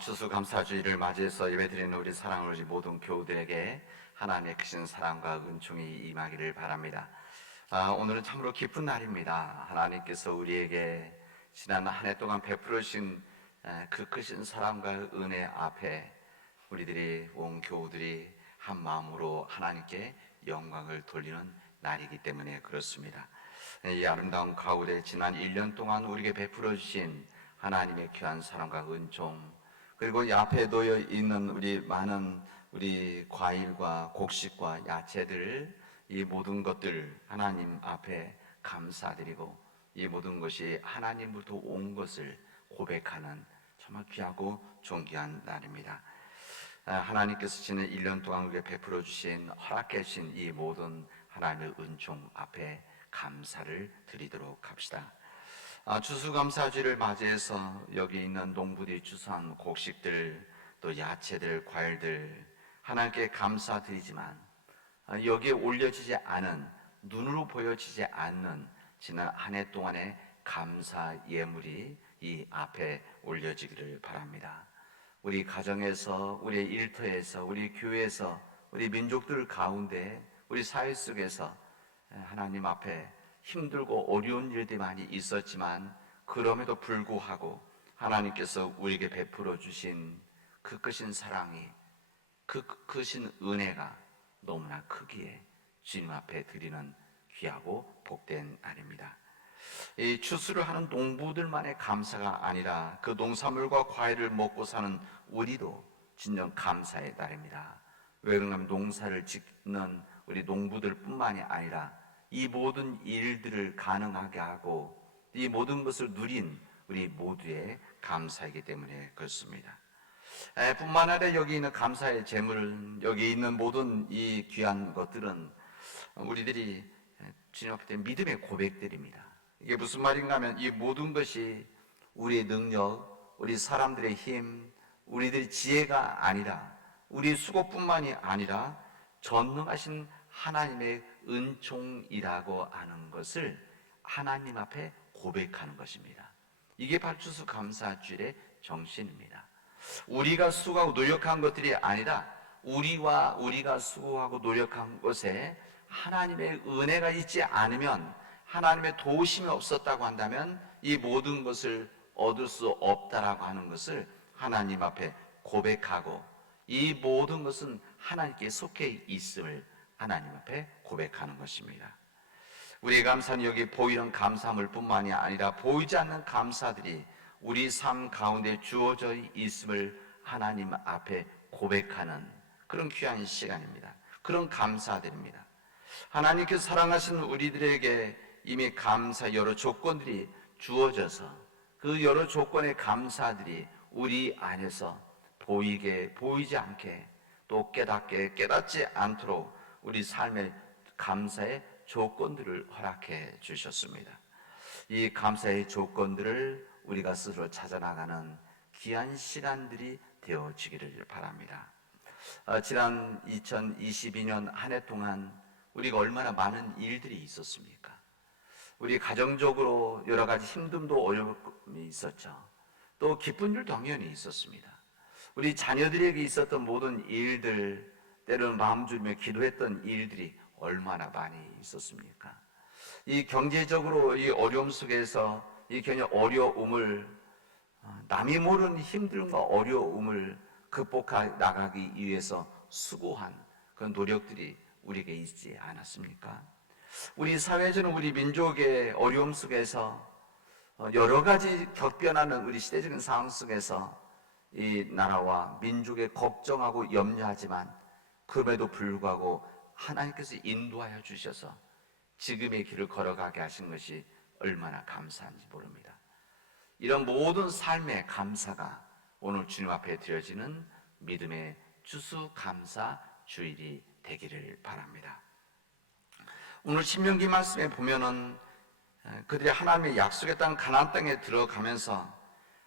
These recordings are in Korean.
추수감사주의를 맞이해서 예배드리는 우리 사랑하는 우리 모든 교우들에게 하나님의 크신 사랑과 은총이 임하기를 바랍니다. 오늘은 참으로 기쁜 날입니다. 하나님께서 우리에게 지난 한 해 동안 베풀으신 그 크신 사랑과 은혜 앞에 우리들이 온 교우들이 한 마음으로 하나님께 영광을 돌리는 날이기 때문에 그렇습니다. 이 아름다운 가을에 지난 1년 동안 우리에게 베풀어 주신 하나님의 귀한 사랑과 은총, 그리고 이 앞에 놓여 있는 우리 많은 우리 과일과 곡식과 야채들, 이 모든 것들 하나님 앞에 감사드리고 이 모든 것이 하나님부터 온 것을 고백하는 정말 귀하고 존귀한 날입니다. 하나님께서 지난 1년 동안 우리에게 베풀어 주신, 허락해 주신 이 모든 하나님의 은총 앞에 감사를 드리도록 합시다. 추수감사주를 맞이해서 여기 있는 농부들이 추수한 곡식들, 또 야채들, 과일들 하나님께 감사드리지만 여기에 올려지지 않은, 눈으로 보여지지 않는 지난 한 해 동안의 감사 예물이 이 앞에 올려지기를 바랍니다. 우리 가정에서, 우리 일터에서, 우리 교회에서, 우리 민족들 가운데, 우리 사회 속에서 하나님 앞에 힘들고 어려운 일들이 많이 있었지만 그럼에도 불구하고 하나님께서 우리에게 베풀어 주신 그 크신 사랑이, 그 크신 은혜가 너무나 크기에 주님 앞에 드리는 귀하고 복된 날입니다. 이 추수를 하는 농부들만의 감사가 아니라 그 농산물과 과일을 먹고 사는 우리도 진정 감사의 날입니다. 왜 그러냐면 농사를 짓는 우리 농부들뿐만이 아니라 이 모든 일들을 가능하게 하고 이 모든 것을 누린 우리 모두의 감사이기 때문에 그렇습니다. 뿐만 아니라 여기 있는 감사의 재물, 여기 있는 모든 이 귀한 것들은 우리들이 주님 앞에 믿음의 고백들입니다. 이게 무슨 말인가 하면 이 모든 것이 우리의 능력, 우리 사람들의 힘, 우리들의 지혜가 아니라, 우리 수고뿐만이 아니라 전능하신 하나님의 은총이라고 하는 것을 하나님 앞에 고백하는 것입니다. 이게 바로 추수감사주일의 정신입니다. 우리가 수고하고 노력한 것들이 아니라 우리가 수고하고 노력한 것에 하나님의 은혜가 있지 않으면, 하나님의 도우심이 없었다고 한다면 이 모든 것을 얻을 수 없다라고 하는 것을 하나님 앞에 고백하고, 이 모든 것은 하나님께 속해 있음을 하나님 앞에 고백하는 것입니다. 우리의 감사는 여기 보이는 감사물 뿐만이 아니라 보이지 않는 감사들이 우리 삶 가운데 주어져 있음을 하나님 앞에 고백하는 그런 귀한 시간입니다. 그런 감사드립니다. 하나님께서 사랑하시는 우리들에게 이미 감사 여러 조건들이 주어져서 그 여러 조건의 감사들이 우리 안에서 보이게, 보이지 않게, 또 깨닫게, 깨닫지 않도록 우리 삶의 감사의 조건들을 허락해 주셨습니다. 이 감사의 조건들을 우리가 스스로 찾아나가는 귀한 시간들이 되어지기를 바랍니다. 지난 2022년 한 해 동안 우리가 얼마나 많은 일들이 있었습니까? 우리 가정적으로 여러 가지 힘듦도 어려움이 있었죠. 또 기쁜 일도 당연히 있었습니다. 우리 자녀들에게 있었던 모든 일들, 때로는 마음 졸이며 기도했던 일들이 얼마나 많이 있었습니까? 이 경제적으로 이 어려움 속에서 이 어려움을, 남이 모르는 힘듦과 어려움을 극복해 나가기 위해서 수고한 그런 노력들이 우리에게 있지 않았습니까? 우리 사회적인 우리 민족의 어려움 속에서 여러 가지 격변하는 우리 시대적인 상황 속에서 이 나라와 민족에 걱정하고 염려하지만 그럼에도 불구하고 하나님께서 인도하여 주셔서 지금의 길을 걸어가게 하신 것이 얼마나 감사한지 모릅니다. 이런 모든 삶의 감사가 오늘 주님 앞에 드려지는 믿음의 추수감사 주일이 되기를 바랍니다. 오늘 신명기 말씀에 보면은 그들이 하나님의 약속의 땅 가나안 땅에 들어가면서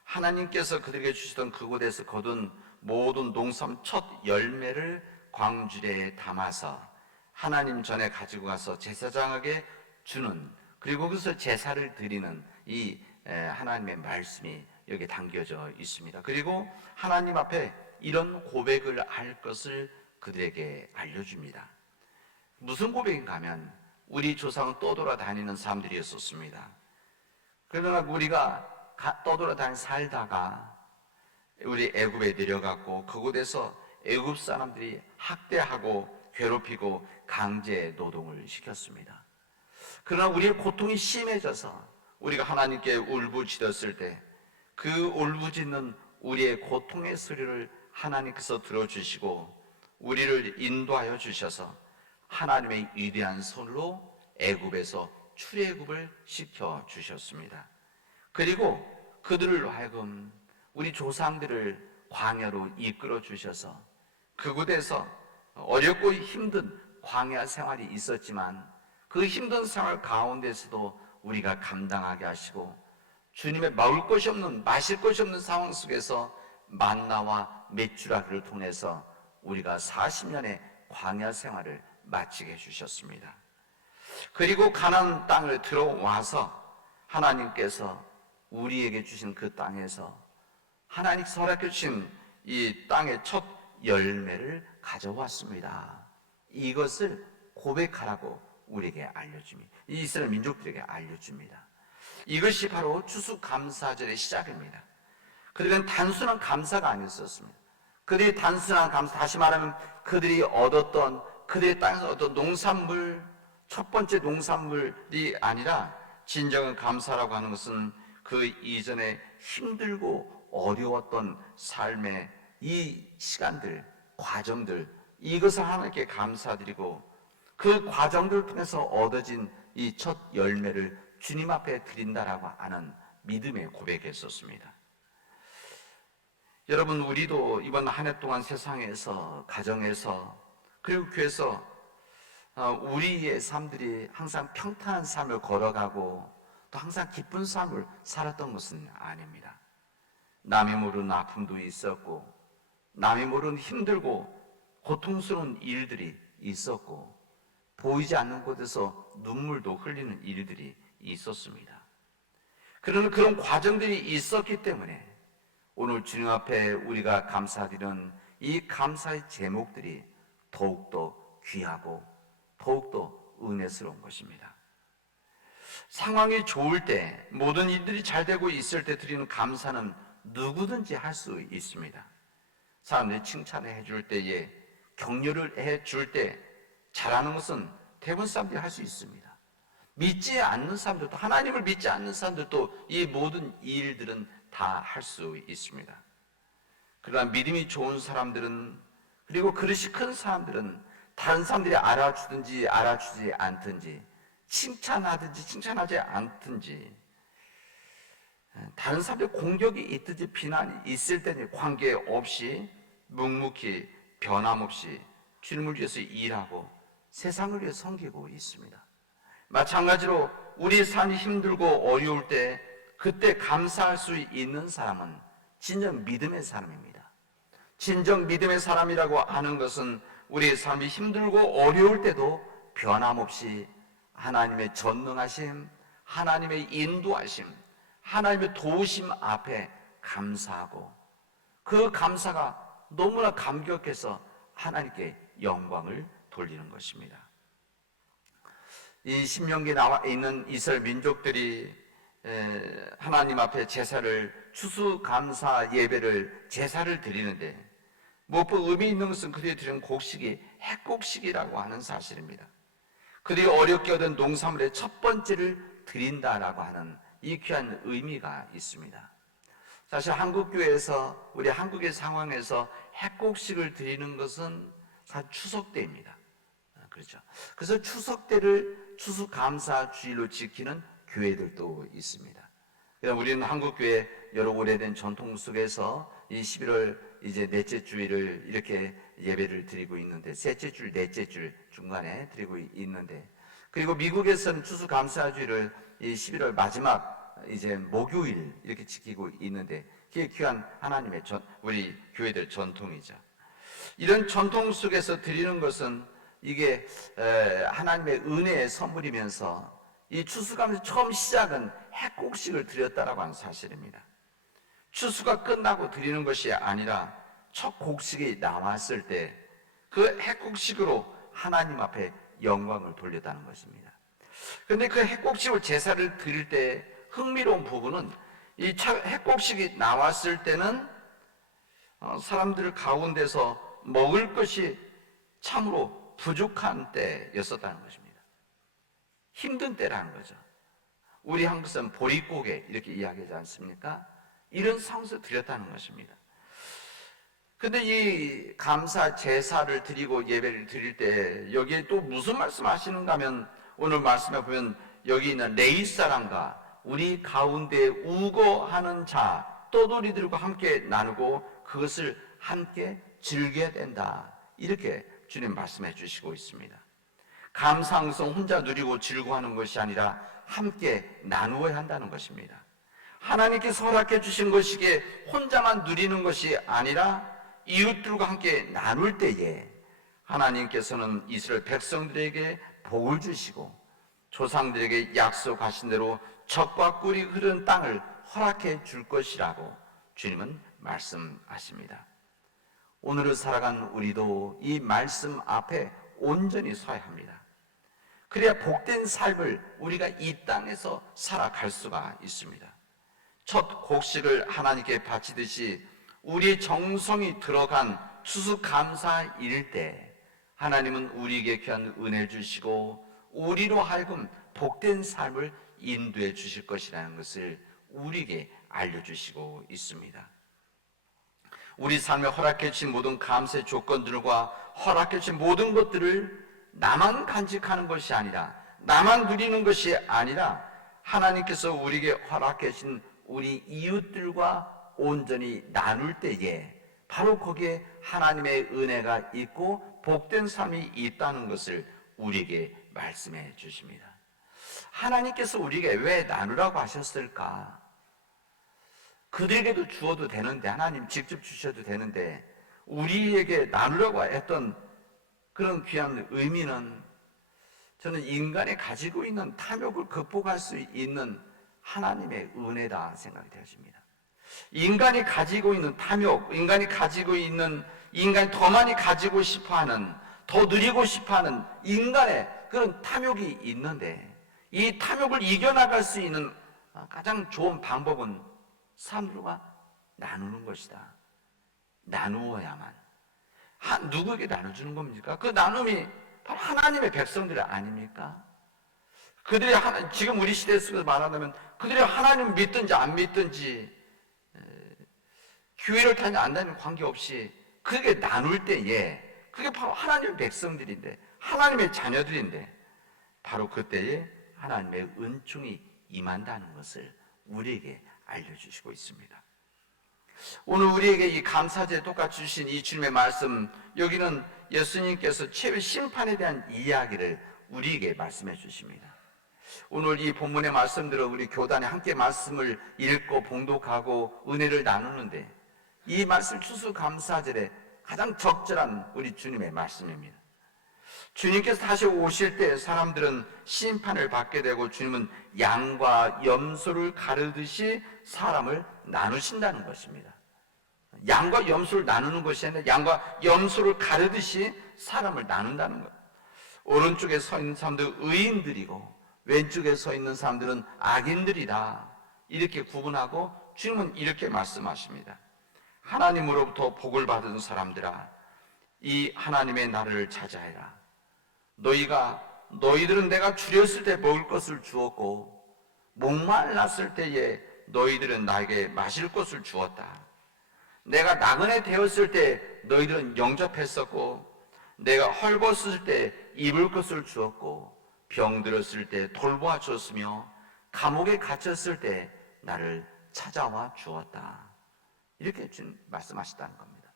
하나님께서 그들에게 주시던 그곳에서 거둔 모든 농산 첫 열매를 광주리에 담아서 하나님 전에 가지고 가서 제사장에게 주는, 그리고 거기서 제사를 드리는 이 하나님의 말씀이 여기에 담겨져 있습니다. 그리고 하나님 앞에 이런 고백을 할 것을 그들에게 알려줍니다. 무슨 고백인가 하면 우리 조상은 떠돌아다니는 사람들이었었습니다. 그러나 우리가 떠돌아다니 살다가 우리 애굽에 내려갔고 그곳에서 애굽 사람들이 학대하고 괴롭히고 강제 노동을 시켰습니다. 그러나 우리의 고통이 심해져서 우리가 하나님께 울부짖었을 때 그 울부짖는 우리의 고통의 소리를 하나님께서 들어주시고 우리를 인도하여 주셔서 하나님의 위대한 손으로 애굽에서 출애굽을 시켜 주셨습니다. 그리고 그들을 하여금 우리 조상들을 광야로 이끌어 주셔서 그곳에서 어렵고 힘든 광야 생활이 있었지만 그 힘든 생활 가운데서도 우리가 감당하게 하시고 주님의 먹을 것이 없는 마실 것이 없는 상황 속에서 만나와 메추라기를 통해서 우리가 40년의 광야 생활을 마치게 해주셨습니다. 그리고 가나안 땅을 들어와서 하나님께서 우리에게 주신 그 땅에서 하나님께서 허락해 주신 이 땅의 첫 열매를 가져왔습니다. 이것을 고백하라고 우리에게 알려줍니다. 이 이스라엘 민족들에게 알려줍니다. 이것이 바로 추수감사절의 시작입니다. 그들은 단순한 감사가 아니었습니다. 그들이 단순한 감사, 다시 말하면 그들이 얻었던 그들의 땅에서 얻은 농산물, 첫 번째 농산물이 아니라 진정한 감사라고 하는 것은 그 이전에 힘들고 어려웠던 삶의 이 시간들, 과정들, 이것을 하나님께 감사드리고 그 과정들을 통해서 얻어진 이 첫 열매를 주님 앞에 드린다라고 하는 믿음의 고백이었습니다. 여러분, 우리도 이번 한 해 동안 세상에서, 가정에서, 그리고 교회에서 우리의 삶들이 항상 평탄한 삶을 걸어가고 또 항상 기쁜 삶을 살았던 것은 아닙니다. 남이 모르는 아픔도 있었고 남이 모르는 힘들고 고통스러운 일들이 있었고 보이지 않는 곳에서 눈물도 흘리는 일들이 있었습니다. 그러나 그런 과정들이 있었기 때문에 오늘 주님 앞에 우리가 감사드리는 이 감사의 제목들이 더욱더 귀하고 더욱더 은혜스러운 것입니다. 상황이 좋을 때, 모든 일들이 잘 되고 있을 때 드리는 감사는 누구든지 할 수 있습니다. 사람들이 칭찬을 해줄 때에, 격려를 해줄 때 잘하는 것은 대부분 사람들이 할 수 있습니다. 믿지 않는 사람들도, 하나님을 믿지 않는 사람들도 이 모든 일들은 다 할 수 있습니다. 그러나 믿음이 좋은 사람들은, 그리고 그릇이 큰 사람들은 다른 사람들이 알아주든지 알아주지 않든지, 칭찬하든지 칭찬하지 않든지, 다른 사람들의 공격이 있든지 비난이 있을 때는 관계없이 묵묵히 변함없이 주님을 위해서 일하고 세상을 위해 섬기고 있습니다. 마찬가지로 우리 삶이 힘들고 어려울 때 그때 감사할 수 있는 사람은 진정 믿음의 사람입니다. 진정 믿음의 사람이라고 하는 것은 우리의 삶이 힘들고 어려울 때도 변함없이 하나님의 전능하심, 하나님의 인도하심, 하나님의 도우심 앞에 감사하고 그 감사가 너무나 감격해서 하나님께 영광을 돌리는 것입니다. 이 신명기에 나와 있는 이스라엘 민족들이 하나님 앞에 제사를, 추수감사 예배를, 제사를 드리는데 무엇보다 의미 있는 것은 그들이 드리는 곡식이 핵곡식이라고 하는 사실입니다. 그들이 어렵게 얻은 농산물의 첫 번째를 드린다라고 하는 이 귀한 의미가 있습니다. 사실 한국교회에서, 우리 한국의 상황에서 핵곡식을 드리는 것은 사실 추석 때입니다. 그렇죠. 그래서 추석 때를 추수감사 주일로 지키는 교회들도 있습니다. 우리는 한국교회 여러 오래된 전통 속에서 이 11월 이제 넷째 주일을 이렇게 예배를 드리고 있는데, 셋째 줄, 넷째 줄 중간에 드리고 있는데, 그리고 미국에서는 추수감사주일을 이 11월 마지막 이제 목요일 이렇게 지키고 있는데, 그게 귀한 하나님의 우리 교회들 전통이죠. 이런 전통 속에서 드리는 것은 이게 하나님의 은혜의 선물이면서 이 추수감사 처음 시작은 핵곡식을 드렸다라고 하는 사실입니다. 추수가 끝나고 드리는 것이 아니라 첫 곡식이 나왔을 때 그 핵곡식으로 하나님 앞에 영광을 돌렸다는 것입니다. 그런데 그 핵곡식으로 제사를 드릴 때 흥미로운 부분은 이 핵곡식이 나왔을 때는 사람들 가운데서 먹을 것이 참으로 부족한 때였었다는 것입니다. 힘든 때라는 거죠. 우리 한국에서는 보릿고개 이렇게 이야기하지 않습니까? 이런 상황에서 드렸다는 것입니다. 근데 이 감사 제사를 드리고 예배를 드릴 때 여기에 또 무슨 말씀 하시는가 하면 오늘 말씀에 보면 여기 있는 레위 사람과 우리 가운데 우거하는 자 떠돌이들과 함께 나누고 그것을 함께 즐겨야 된다. 이렇게 주님 말씀해 주시고 있습니다. 감상성 혼자 누리고 즐거워하는 것이 아니라 함께 나누어야 한다는 것입니다. 하나님께서 허락해 주신 것이기에 혼자만 누리는 것이 아니라 이웃들과 함께 나눌 때에 하나님께서는 이스라엘 백성들에게 복을 주시고 조상들에게 약속하신 대로 젖과 꿀이 흐르는 땅을 허락해 줄 것이라고 주님은 말씀하십니다. 오늘을 살아간 우리도 이 말씀 앞에 온전히 서야 합니다. 그래야 복된 삶을 우리가 이 땅에서 살아갈 수가 있습니다. 첫 곡식을 하나님께 바치듯이 우리의 정성이 들어간 추수감사일 때 하나님은 우리에게 귀한 은혜 주시고 우리로 하여금 복된 삶을 인도해 주실 것이라는 것을 우리에게 알려주시고 있습니다. 우리 삶에 허락해 주신 모든 감사의 조건들과 허락해 주신 모든 것들을 나만 간직하는 것이 아니라 나만 누리는 것이 아니라 하나님께서 우리에게 허락해 주신 우리 이웃들과 온전히 나눌 때에 바로 거기에 하나님의 은혜가 있고 복된 삶이 있다는 것을 우리에게 말씀해 주십니다. 하나님께서 우리에게 왜 나누라고 하셨을까? 그들에게도 주어도 되는데 하나님 직접 주셔도 되는데 우리에게 나누라고 했던 그런 귀한 의미는 저는 인간이 가지고 있는 탐욕을 극복할 수 있는 하나님의 은혜다 생각이 되어집니다. 인간이 가지고 있는 탐욕, 인간이 더 많이 가지고 싶어하는, 더 누리고 싶어하는 인간의 그런 탐욕이 있는데 이 탐욕을 이겨나갈 수 있는 가장 좋은 방법은 사람들과 나누는 것이다. 나누어야만. 누구에게 나눠주는 겁니까? 그 나눔이 바로 하나님의 백성들 아닙니까? 그들이 지금 우리 시대 속에서 말하자면 그들이 하나님을 믿든지 안 믿든지 교회를 다니는 안 다니는 관계없이 그게 나눌 때에 그게 바로 하나님의 백성들인데 하나님의 자녀들인데 바로 그때에 하나님의 은총이 임한다는 것을 우리에게 알려주시고 있습니다. 오늘 우리에게 이 감사제에 똑같이 주신 이 주님의 말씀, 여기는 예수님께서 최후의 심판에 대한 이야기를 우리에게 말씀해 주십니다. 오늘 이 본문의 말씀대로 우리 교단에 함께 말씀을 읽고 봉독하고 은혜를 나누는데 이 말씀 추수감사절에 가장 적절한 우리 주님의 말씀입니다. 주님께서 다시 오실 때 사람들은 심판을 받게 되고 주님은 양과 염소를 가르듯이 사람을 나누신다는 것입니다. 양과 염소를 나누는 것이 아니라 양과 염소를 가르듯이 사람을 나눈다는 것. 오른쪽에 서 있는 사람들은 의인들이고 왼쪽에 서 있는 사람들은 악인들이다. 이렇게 구분하고 주님은 이렇게 말씀하십니다. 하나님으로부터 복을 받은 사람들아, 이 하나님의 나라를 찾아해라. 너희들은 내가 줄였을 때 먹을 것을 주었고 목말랐을 때에 너희들은 나에게 마실 것을 주었다. 내가 나그네 되었을 때 너희들은 영접했었고 내가 헐벗을 때 입을 것을 주었고 병들었을 때 돌보아 주었으며 감옥에 갇혔을 때 나를 찾아와 주었다. 이렇게 말씀하셨다는 겁니다.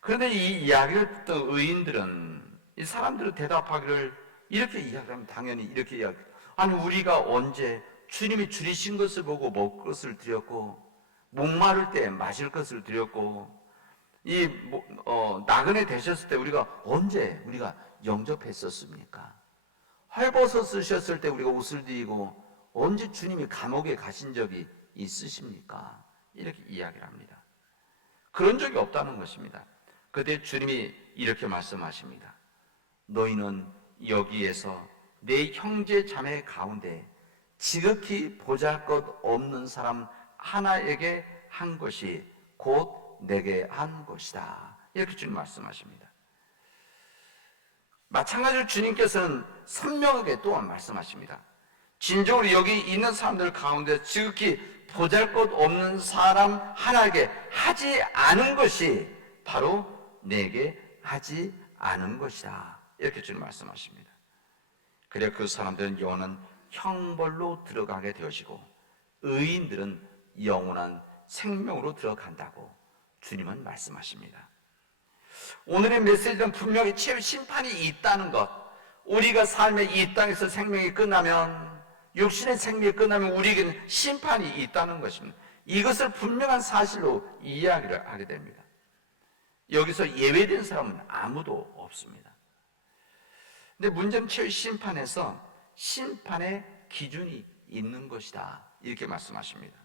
그런데 이 이야기를 듣던 의인들은 이 사람들은 대답하기를 이렇게 이야기하면 당연히 이렇게 이야기해요. 아니 우리가 언제 주님이 줄이신 것을 보고 먹을 것을 드렸고 목마를 때 마실 것을 드렸고 나그네 되셨을 때 언제 우리가 영접했었습니까? 헐벗어 쓰셨을 때 우리가 옷을 드리고 언제 주님이 감옥에 가신 적이 있으십니까? 이렇게 이야기를 합니다. 그런 적이 없다는 것입니다. 그때 주님이 이렇게 말씀하십니다. 너희는 여기에서 내 형제 자매 가운데 지극히 보잘것없는 사람 하나에게 한 것이 곧 내게 한 것이다. 이렇게 주님 말씀하십니다. 마찬가지로 주님께서는 선명하게 또한 말씀하십니다. 진정으로 여기 있는 사람들 가운데 지극히 보잘것없는 사람 하나에게 하지 않은 것이 바로 내게 하지 않은 것이다. 이렇게 주님 말씀하십니다. 그래 그 사람들은 영원한 형벌로 들어가게 되어지고 의인들은 영원한 생명으로 들어간다고 주님은 말씀하십니다. 오늘의 메시지는 분명히 최후 심판이 있다는 것, 우리가 삶의 이 땅에서 생명이 끝나면, 육신의 생명이 끝나면 우리에게는 심판이 있다는 것입니다. 이것을 분명한 사실로 이야기를 하게 됩니다. 여기서 예외된 사람은 아무도 없습니다. 근데 문제는 최후 심판에서 심판의 기준이 있는 것이다, 이렇게 말씀하십니다.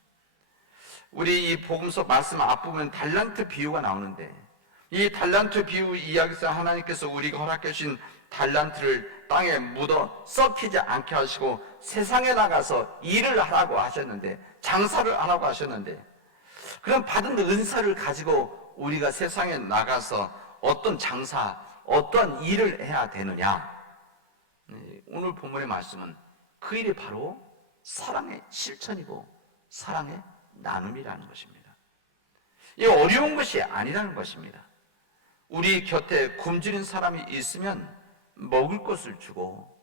우리 이 복음서 말씀 앞부분 달란트 비유가 나오는데, 이 달란트 비유 이야기에서 하나님께서 우리가 허락해 주신 달란트를 땅에 묻어 썩히지 않게 하시고 세상에 나가서 일을 하라고 하셨는데, 장사를 하라고 하셨는데, 그럼 받은 은사를 가지고 우리가 세상에 나가서 어떤 장사, 어떤 일을 해야 되느냐? 오늘 본문의 말씀은 그 일이 바로 사랑의 실천이고 사랑의 나눔이라는 것입니다. 이게 어려운 것이 아니라는 것입니다. 우리 곁에 굶주린 사람이 있으면 먹을 것을 주고,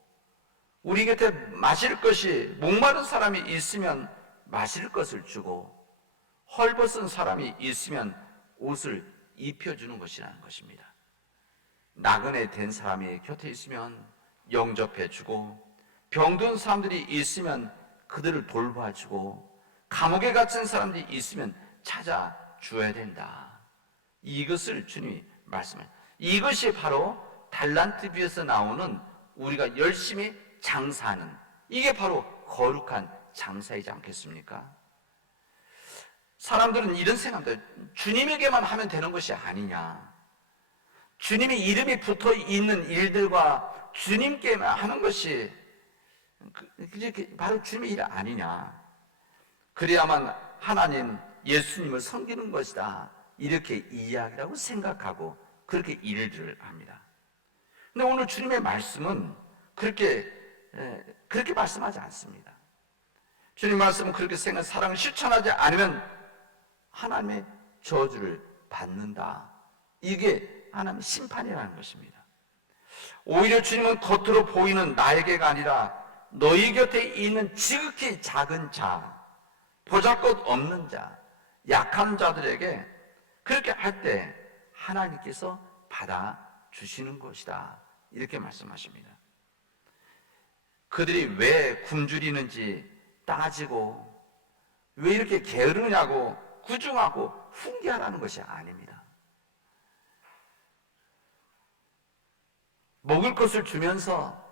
우리 곁에 마실 것이, 목마른 사람이 있으면 마실 것을 주고, 헐벗은 사람이 있으면 옷을 입혀주는 것이라는 것입니다. 나그네 된 사람이 곁에 있으면 영접해주고, 병든 사람들이 있으면 그들을 돌봐주고, 감옥에 갇힌 사람들이 있으면 찾아줘야 된다. 이것을 주님이 말씀해요. 이것이 바로 달란트 비유에서 나오는 우리가 열심히 장사하는, 이게 바로 거룩한 장사이지 않겠습니까? 사람들은 이런 생각합니다. 주님에게만 하면 되는 것이 아니냐, 주님의 이름이 붙어 있는 일들과 주님께만 하는 것이 바로 주님의 일 아니냐, 그래야만 하나님 예수님을 섬기는 것이다, 이렇게 이야기라고 생각하고 그렇게 일들을 합니다. 근데 오늘 주님의 말씀은 그렇게 말씀하지 않습니다. 주님 말씀은 그렇게 생각, 사랑을 실천하지 않으면 하나님의 저주를 받는다, 이게 하나님의 심판이라는 것입니다. 오히려 주님은 겉으로 보이는 나에게가 아니라 너희 곁에 있는 지극히 작은 자, 보잘것없는 자, 약한 자들에게 그렇게 할 때 하나님께서 받아주시는 것이다, 이렇게 말씀하십니다. 그들이 왜 굶주리는지 따지고 왜 이렇게 게으르냐고 구중하고 훈계하라는 것이 아닙니다. 먹을 것을 주면서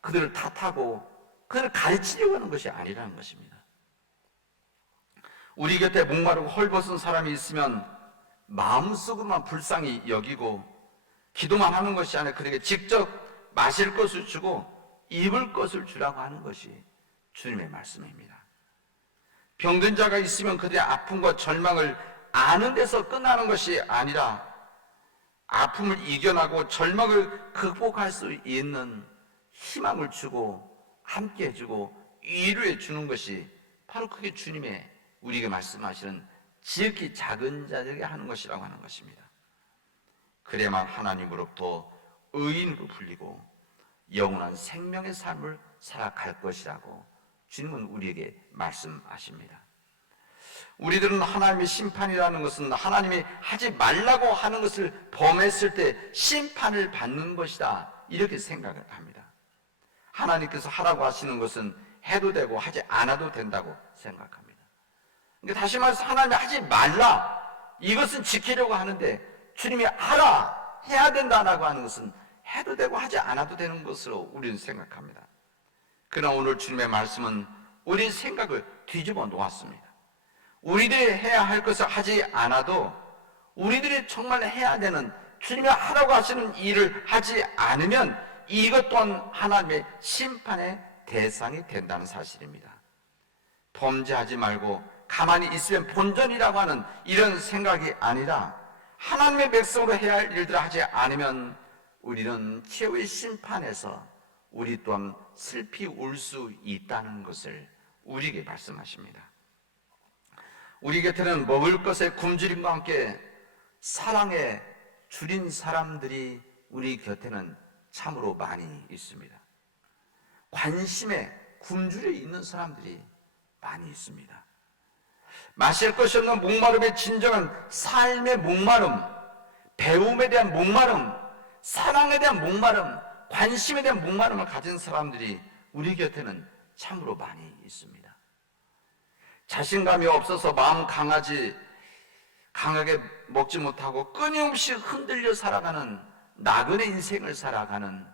그들을 탓하고 그들을 가르치려고 하는 것이 아니라는 것입니다. 우리 곁에 목마르고 헐벗은 사람이 있으면 마음속으로만 불쌍히 여기고 기도만 하는 것이 아니라 그에게 직접 마실 것을 주고 입을 것을 주라고 하는 것이 주님의 말씀입니다. 병든 자가 있으면 그들의 아픔과 절망을 아는 데서 끝나는 것이 아니라 아픔을 이겨나고 절망을 극복할 수 있는 희망을 주고 함께 해주고 위로해 주는 것이 바로 그게 주님의 우리에게 말씀하시는 지극히 작은 자들에게 하는 것이라고 하는 것입니다. 그래야만 하나님으로부터 의인으로 불리고 영원한 생명의 삶을 살아갈 것이라고 주님은 우리에게 말씀하십니다. 우리들은 하나님의 심판이라는 것은 하나님이 하지 말라고 하는 것을 범했을 때 심판을 받는 것이다, 이렇게 생각을 합니다. 하나님께서 하라고 하시는 것은 해도 되고 하지 않아도 된다고 생각합니다. 그러니까 다시 말해서 하나님이 하지 말라, 이것은 지키려고 하는데 주님이 하라, 해야 된다라고 하는 것은 해도 되고 하지 않아도 되는 것으로 우리는 생각합니다. 그러나 오늘 주님의 말씀은 우리 생각을 뒤집어 놓았습니다. 우리들이 해야 할 것을 하지 않아도 우리들이 정말 해야 되는, 주님이 하라고 하시는 일을 하지 않으면 이것 또한 하나님의 심판의 대상이 된다는 사실입니다. 범죄하지 말고 가만히 있으면 본전이라고 하는 이런 생각이 아니라 하나님의 백성으로 해야 할 일들을 하지 않으면 우리는 최후의 심판에서 우리 또한 슬피 울 수 있다는 것을 우리에게 말씀하십니다. 우리 곁에는 먹을 것의 굶주림과 함께 사랑에 줄인 사람들이 우리 곁에는 참으로 많이 있습니다. 관심에 굶주려 있는 사람들이 많이 있습니다. 마실 것이 없는 목마름의 진정한 삶의 목마름, 배움에 대한 목마름, 사랑에 대한 목마름, 관심에 대한 목마름을 가진 사람들이 우리 곁에는 참으로 많이 있습니다. 자신감이 없어서 마음 강하게 먹지 못하고 끊임없이 흔들려 살아가는, 나그네 인생을 살아가는,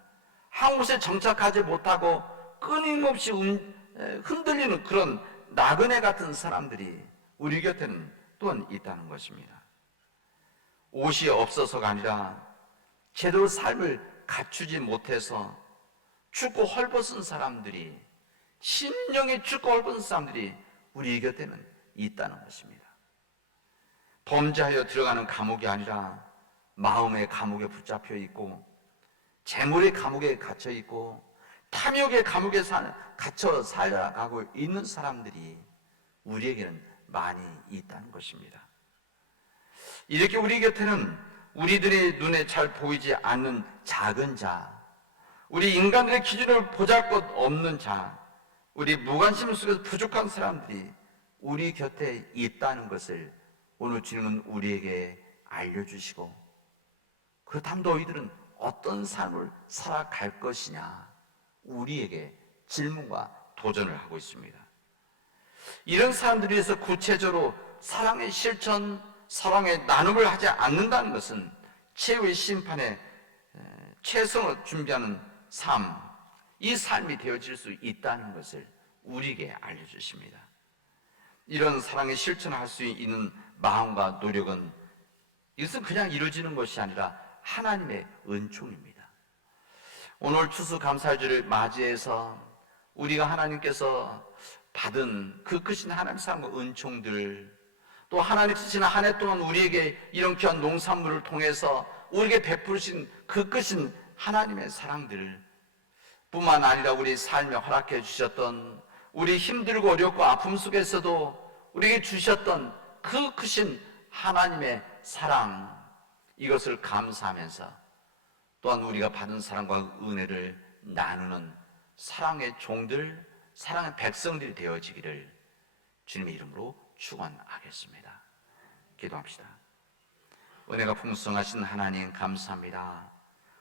한 곳에 정착하지 못하고 끊임없이 흔들리는 그런 나그네 같은 사람들이 우리 곁에는 또한 있다는 것입니다. 옷이 없어서가 아니라 제대로 삶을 갖추지 못해서 죽고 헐벗은 사람들이, 심령이 죽고 헐벗은 사람들이 우리 곁에는 있다는 것입니다. 범죄하여 들어가는 감옥이 아니라 마음의 감옥에 붙잡혀 있고, 재물의 감옥에 갇혀 있고, 탐욕의 감옥에 갇혀 살아가고 있는 사람들이 우리에게는 많이 있다는 것입니다. 이렇게 우리 곁에는 우리들의 눈에 잘 보이지 않는 작은 자, 우리 인간들의 기준을 보잘것없는 자, 우리 무관심 속에서 부족한 사람들이 우리 곁에 있다는 것을 오늘 주님은 우리에게 알려주시고, 그렇다면 너희들은 어떤 삶을 살아갈 것이냐, 우리에게 질문과 도전을 하고 있습니다. 이런 사람들을 위해서 구체적으로 사랑의 실천, 사랑의 나눔을 하지 않는다는 것은 최후의 심판에 최선을 준비하는 삶, 이 삶이 되어질 수 있다는 것을 우리에게 알려주십니다. 이런 사랑의 실천을 할 수 있는 마음과 노력은, 이것은 그냥 이루어지는 것이 아니라 하나님의 은총입니다. 오늘 추수감사주를 맞이해서 우리가 하나님께서 받은 그 크신 하나님 사랑과 은총들, 또 하나님 주신 한 해 동안 우리에게 이런 귀한 농산물을 통해서 우리에게 베푸신 그 크신 하나님의 사랑들 뿐만 아니라 우리 삶에 허락해 주셨던, 우리 힘들고 어렵고 아픔 속에서도 우리에게 주셨던 그 크신 하나님의 사랑, 이것을 감사하면서 또한 우리가 받은 사랑과 은혜를 나누는 사랑의 종들, 사랑의 백성들이 되어지기를 주님의 이름으로 축원하겠습니다. 기도합시다. 은혜가 풍성하신 하나님, 감사합니다.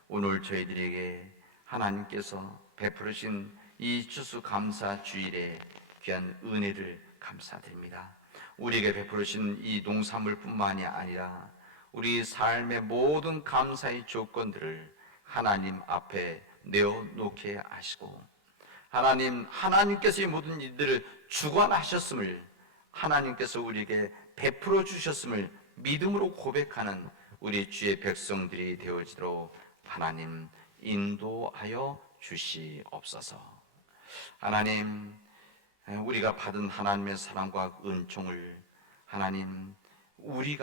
오늘 저희들에게 하나님께서 베푸르신 이 추수감사 주일에 귀한 은혜를 감사드립니다. 우리에게 베푸르신 이 농산물뿐만이 아니라 우리 삶의 모든 감사의 조건들을 하나님 앞에 내어놓게 하시고, 하나님께서 이 모든 일들을 주관하셨음을, 하나님께서 우리에게 베풀어 주셨음을 믿음으로 고백하는 우리 주의 백성들이 되어지도록 하나님 인도하여 주시옵소서. 하나님, 우리가 받은 하나님의 사랑과 은총을 하나님, 우리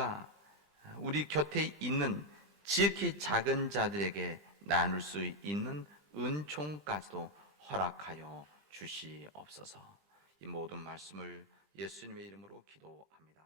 곁에 있는 지극히 작은 자들에게 나눌 수 있는 은총까지도 허락하여 주시옵소서. 이 모든 말씀을 예수님의 이름으로 기도합니다.